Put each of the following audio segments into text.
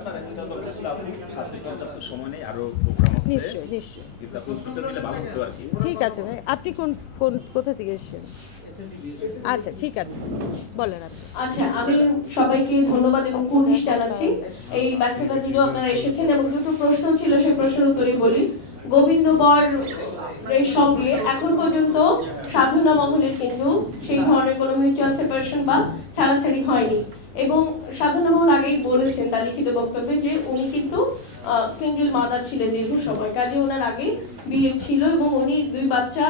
আপনার একটা কথা বলছিল আপনি হাতে পর্যাপ্ত সময় নেই আরও প্রোগ্রাম আছে। নিশ্চয়ই নিশ্চয়ই। কিন্তু আপনি উত্তরটা ভালো হতো আর কি। ঠিক আছে ভাই আপনি কোন কোন কোথা থেকে এসেছেন? আচ্ছা ঠিক আছে বলেন আপনি। আচ্ছা আমি সবাইকে ধন্যবাদ এবং কুর্নিশ জানাচ্ছি। এই ব্যস্ততা দিলেও আপনারা এসেছেন এবং দুটো প্রশ্ন ছিল সেই প্রশ্নের উত্তরে বলি। গোবিন্দ বর এর সঙ্গে এখন পর্যন্ত সাধনা মহলের কিন্তু সেই ধরনের কোনো মিউচুয়াল সেপারেশন বা ছাড়াছাড়ি হয়নি। এবং সাধনা মহল আগেই বলেছেন তার লিখিত বক্তব্যে যে উনি কিন্তু সিঙ্গেল মাদার ছিলেন দীর্ঘ সময়। কাজে ওনার আগে বিয়ে ছিল এবং উনি দুই বাচ্চা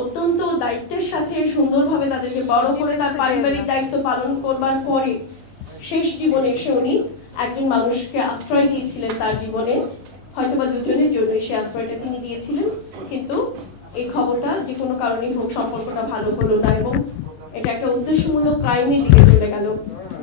অত্যন্ত দায়িত্বের সাথে সুন্দরভাবে তাদেরকে বড় করে তার পারিবারিক দায়িত্ব পালন করবার পরে শেষ জীবনে এসে উনি একজন মানুষকে আশ্রয় দিয়েছিলেন তার জীবনে। হয়তোবা দুজনের জন্য সে আশ্রয়টা তিনি দিয়েছিলেন, কিন্তু এই খবরটা যে কোনো কারণেই হোক, সম্পর্কটা ভালো হলো না এবং এটা একটা উদ্দেশ্যমূলক ক্রাইমের দিকে চলে গেল।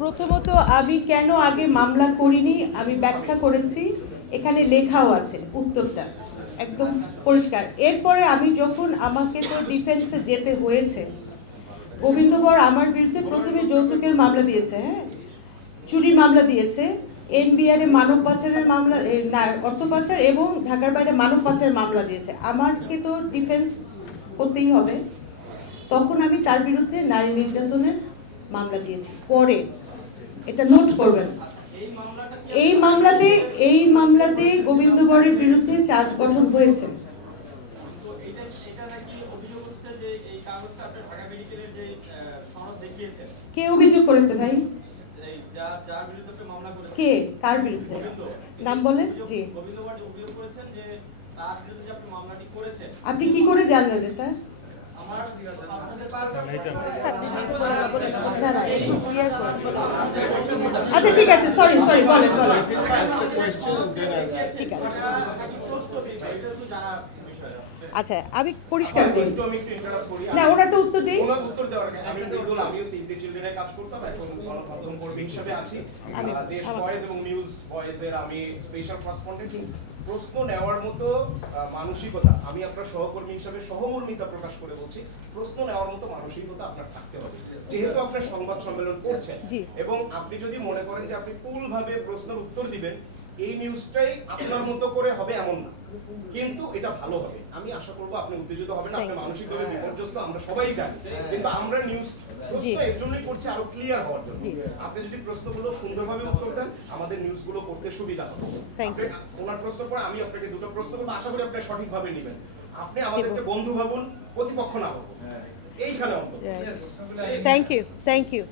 প্রথমত আমি কেন আগে মামলা করিনি, আমি ব্যাখ্যা করেছি, এখানে লেখাও আছে উত্তরটা, একদম পরিষ্কার। এরপরে আমি যখন আমাকে তো ডিফেন্সে যেতে হয়েছে গোবিন্দ বর আমার বিরুদ্ধে প্রথমে যৌতুকের মামলা দিয়েছে হ্যাঁ? চুরির মামলা দিয়েছে এনবিআর মানব পাচারের মামলা না, অর্থ পাচার এবং ঢাকার বাইরে মানব পাচারের মামলা দিয়েছে। আমাকে তো ডিফেন্স করতেই হবে। তখন আমি তার বিরুদ্ধে নারী নির্যাতনের মামলা দিয়েছি। পরে এটা নোট করবেন। এই মামলাতে এই মামলাতে গোবিন্দ বরের বিরুদ্ধে চার্জ গঠন হয়েছে। কে অভিযোগ করেছে ভাই? কে? কার বিরুদ্ধে? নাম বলেন? জি। আপনি কি করে জানলেন এটা? আচ্ছা ঠিক আছে সরি সরি বলেন বলেন ঠিক আছে আচ্ছা আমি পরিষ্কার করি একটু আমি একটু। না উত্তর দিই উত্তর দেওয়ার আমি আমিও the Children এ কাজ করতাম, এখন গণমাধ্যম কর্মী হিসেবে আছি। আমি- দেশ ভয়েস এবং নিউজ ভয়েসের আমি স্পেশাল করেসপন্ডেন্ট প্রশ্ন নেওয়ার মতো মানসিকতা আমি আপনার সহকর্মী হিসাবে সহমর্মিতা প্রকাশ করে বলছি প্রশ্ন নেওয়ার মতো মানসিকতা আপনার থাকতে হবে। যেহেতু আপনার সংবাদ সম্মেলন করছেন এবং আপনি যদি মনে করেন যে আপনি কুল ভাবে প্রশ্নের উত্তর দিবেন এই নিউজটাই আপনার মতো করে হবে এমন না। কিন্তু এটা ভালো হবে। আমি আশা করব আপনি উত্তেজিত হবেন আপনি মানসিকভাবে বিপর্যস্ত আমরা সবাই জানি। কিন্তু আমরা নিউজ প্রশ্ন এর জন্যই করছি আরও ক্লিয়ার হওয়ার জন্য। আপনি যদি প্রশ্নগুলো সুন্দরভাবে উত্তর দেন আমাদের নিউজগুলো করতে সুবিধা হবে. ওনার প্রশ্ন পরে আমি আপনাকে দুটো প্রশ্ন করব আশা করি আপনি সঠিকভাবে নেবেন। আপনি আমাদেরকে বন্ধু ভাবুন প্রতিপক্ষ না ভাবুন। এইখানে অন্তত। থ্যাংক ইউ থ্যাংক ইউ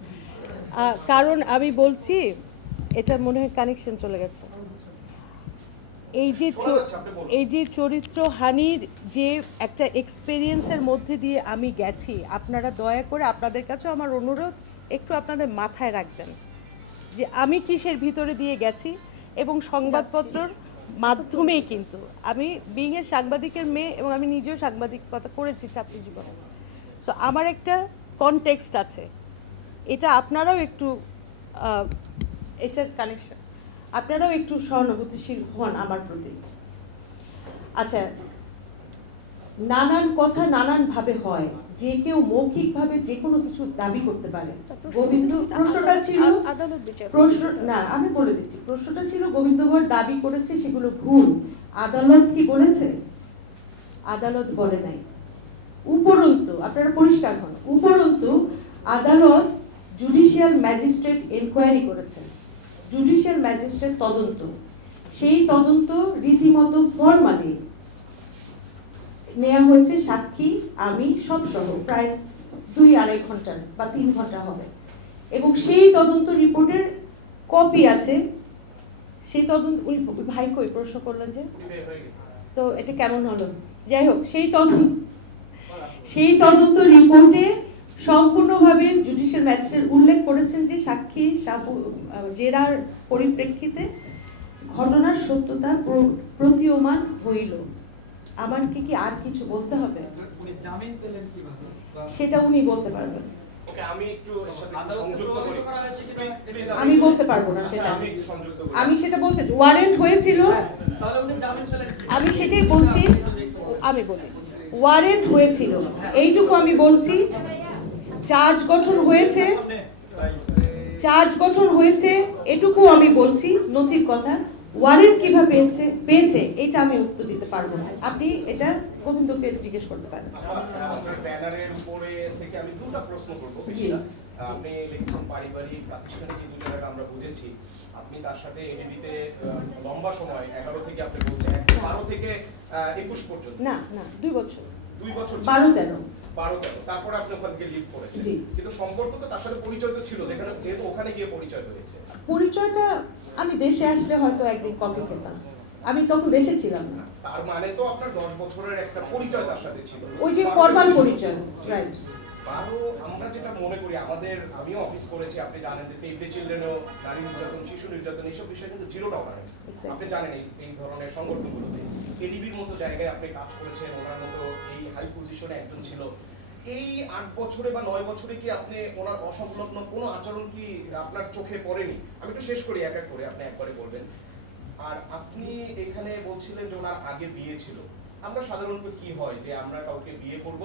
কারণ আমি বলছি এটা মনে হয় কানেকশন চলে গেছে। এই যে। এই যে চরিত্রহানির যে একটা এক্সপেরিয়েন্সের মধ্যে দিয়ে আমি গেছি আপনারা দয়া করে আপনাদের কাছেও আমার অনুরোধ একটু আপনাদের মাথায় রাখবেন যে আমি কিসের ভিতরে দিয়ে গেছি এবং সংবাদপত্রর মাধ্যমেই কিন্তু। আমি বিংয়ের সাংবাদিকের মেয়ে এবং আমি নিজেও সাংবাদিকতা করেছি ছাত্র জীবনে। সো আমার একটা কনটেক্সট আছে। এটা আপনারাও একটু এটার কানেকশন আপনারাও একটু সহানুভূতিশীল হন আমার প্রতি। আচ্ছা নানান কথা নানান ভাবে হয়, যে কেউ মৌখিকভাবে যে কোনো কিছু দাবি করতে পারে। গোবিন্দ, প্রশ্নটা ছিল, প্রশ্ন, না, আমি বলে দিচ্ছি, প্রশ্নটা ছিল, গোবিন্দভর দাবি করেছে সেগুলো ভুল। আদালত কি বলেছে? আদালত বলে নাই। উপরন্তু, আপনারা পরিষ্কার হন, উপরন্তু আদালত জুডিশিয়াল ম্যাজিস্ট্রেট এনকোয়ারি করেছেন। জুডিশিয়াল ম্যাজিস্ট্রেট তদন্ত সেই তদন্ত রীতিমতো ফরমালি নেওয়া হয়েছে সাক্ষী আমি সব সহ প্রায় দুই আড়াই ঘণ্টার বা তিন ঘণ্টা হবে এবং সেই তদন্ত রিপোর্টের কপি আছে সেই তদন্ত ভাই কই প্রশ্ন করলেন যে তো এটা কেমন হলো? যাই হোক সেই তদন্ত সেই তদন্ত রিপোর্টে সম্পূর্ণভাবে জুডিশিয়াল ম্যাজিস্ট্রেট উল্লেখ করেছেন যে সাক্ষী জেরার পরিপ্রেক্ষিতে ঘটনার সত্যতা প্র- প্রতীয়মান হইল। আমার কি কি আর কিছু বলতে হবে? উনি জামিন পেলেন কীভাবে? সেটা উনি বলতে পারবেন। আমি বলতে পারব না আচ্ছা, সেটা। আমি সেটা বলতে ওয়ারেন্ট হয়েছিল। হ্যাঁ, তাহলে উনি জামিন পেলেন কীভাবে? আমি সেটাই বলছি আমি বলি। ওয়ারেন্ট হয়েছিল। এইটুকু আমি বলছি চার্জ গঠন হয়েছে। চার্জ গঠন হয়েছে এটুকু আমি বলছি নথির কথা। ওয়ারেন্ট কীভাবে পেয়েছে পেয়েছে এটা আমি উত্তর দিতে পারব না। আপনি এটা গোবিন্দকে জিজ্ঞেস করতে পারেন। আপনার আপনার ব্যানারের উপরে থেকে আমি দুটো প্রশ্ন করব আপনি লিখেছেন পারিবারিক প্রাতিষ্ঠানিক এই দুটো জায়গা আমরা বুঝেছি। আপনি তার সাথে এডিবিতে লম্বা সময় এগারো থেকে আপনি বলছেন বারো থেকে একুশ পর্যন্ত। না না দুই বছর। দুই বছর বারো তেরো। বারো তেরো তারপরে আপনি ওখান থেকে লিভ করেছেন। কিন্তু সম্পর্ক তো তার সাথে পরিচয় তো ছিল যেখানে যেহেতু ওখানে গিয়ে পরিচয় হয়েছে। পরিচয়টা আমি দেশে আসলে হয়তো একদিন কফি খেতাম। আমি তখন দেশে ছিলাম না। তার মানে তো আপনার দশ বছরের একটা পরিচয় তার সাথে ছিল। ওই যে ফর্মাল পরিচয় রাইট বারো আমরা যেটা মনে করি আমাদের আমিও অফিস করেছি আপনি জানেন যে সেভ দ্য চিলড্রেনও নারী নির্যাতন শিশু নির্যাতন এইসব বিষয়ে কিন্তু জিরো টলারেন্স আপনি জানেন এই এই ধরনের সংগঠনগুলোতে। এডিবির মতো জায়গায় আপনি কাজ করেছেন, ওনার মতো এই হাই পজিশনে একজন ছিল। এই আট বছরে বা নয় বছরে কি আপনি ওনার অসংলগ্ন কোনো আচরণ কি আপনার চোখে পড়েনি? আমি একটু শেষ করি, এক এক করে আপনি একবারে করবেন আর আপনি এখানে বলছিলেন যে ওনার আগে বিয়ে ছিল। আমরা সাধারণত কি হয় যে আমরা কাউকে বিয়ে করব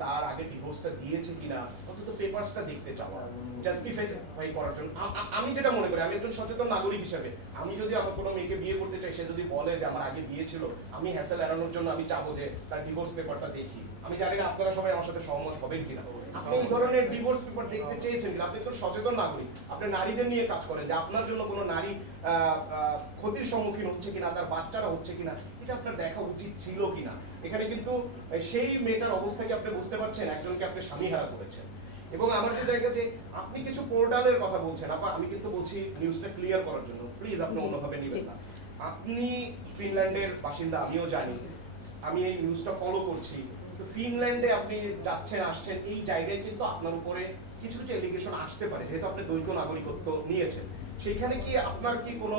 তার আগে ডিভোর্সটা দিয়েছে কিনা, অন্তত পেপারসটা দেখতে চাওয়া। জাস্টিফাই করার জন্য। আমি যেটা মনে করি, আমি একজন সচেতন নাগরিক হিসেবে। আমি যদি আমার কোনো মেয়েকে বিয়ে করতে চাই, সে যদি বলে যে আমার আগে বিয়ে ছিল, আমি হ্যাসেল এড়ানোর জন্য আমি চাবো যে তার ডিভোর্স পেপারটা দেখি। আমি জানি না আপনারা সবাই আমার সাথে সহমত হবেন কিনা। আপনি এই ধরনের ডিভোর্স পেপার দেখতে চেয়েছেন আপনি একজন সচেতন নাগরিক। আপনি নারীদের নিয়ে কাজ করেন। যে আপনার জন্য কোনো নারী ক্ষতির সম্মুখীন হচ্ছে কিনা তার বাচ্চারা হচ্ছে কিনা এটা আপনার দেখা উচিত ছিল কিনা। এখানে কিন্তু সেই মেয়েটার অবস্থাকে আপনি বুঝতে পারছেন? একজনকে আপনি স্বামী হারা করেছেন। এবং আমার যে জায়গা যে আপনি কিছু পোর্টালের কথা বলছেন আপা আমি কিন্তু বলছি নিউজটা ক্লিয়ার করার জন্য। প্লিজ আপনি অন্যভাবে নেবেন না। আপনি ফিনল্যান্ডের বাসিন্দা আমিও জানি। আমি এই নিউজটা ফলো করছি। তো ফিনল্যান্ডে আপনি যাচ্ছেন আসছেন এই জায়গায় কিন্তু আপনার উপরে কিছু কিছু এলিগেশন আসতে পারে। যেহেতু আপনি দ্বৈত নাগরিকত্ব নিয়েছেন। সেখানে কি আপনার কি কোনো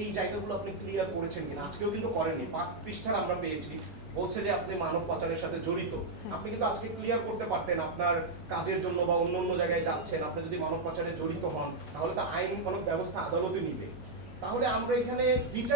এই জায়গাগুলো আপনি ক্লিয়ার করেছেন কিনা? আজকেও কিন্তু করেননি। পাঁচ পৃষ্ঠার আমরা পেয়েছি। বলছে যে আপনি মানব পাচারের সাথে জড়িত। আপনি কিন্তু আজকে ক্লিয়ার করতে পারতেন আপনার কাজের জন্য বা অন্য অন্য জায়গায় যাচ্ছেন। আপনি যদি মানব পাচারে জড়িত হন তাহলে তো আইন কোনো ব্যবস্থা আদালতে নিবে। তাহলে আমরা এখানে বিচার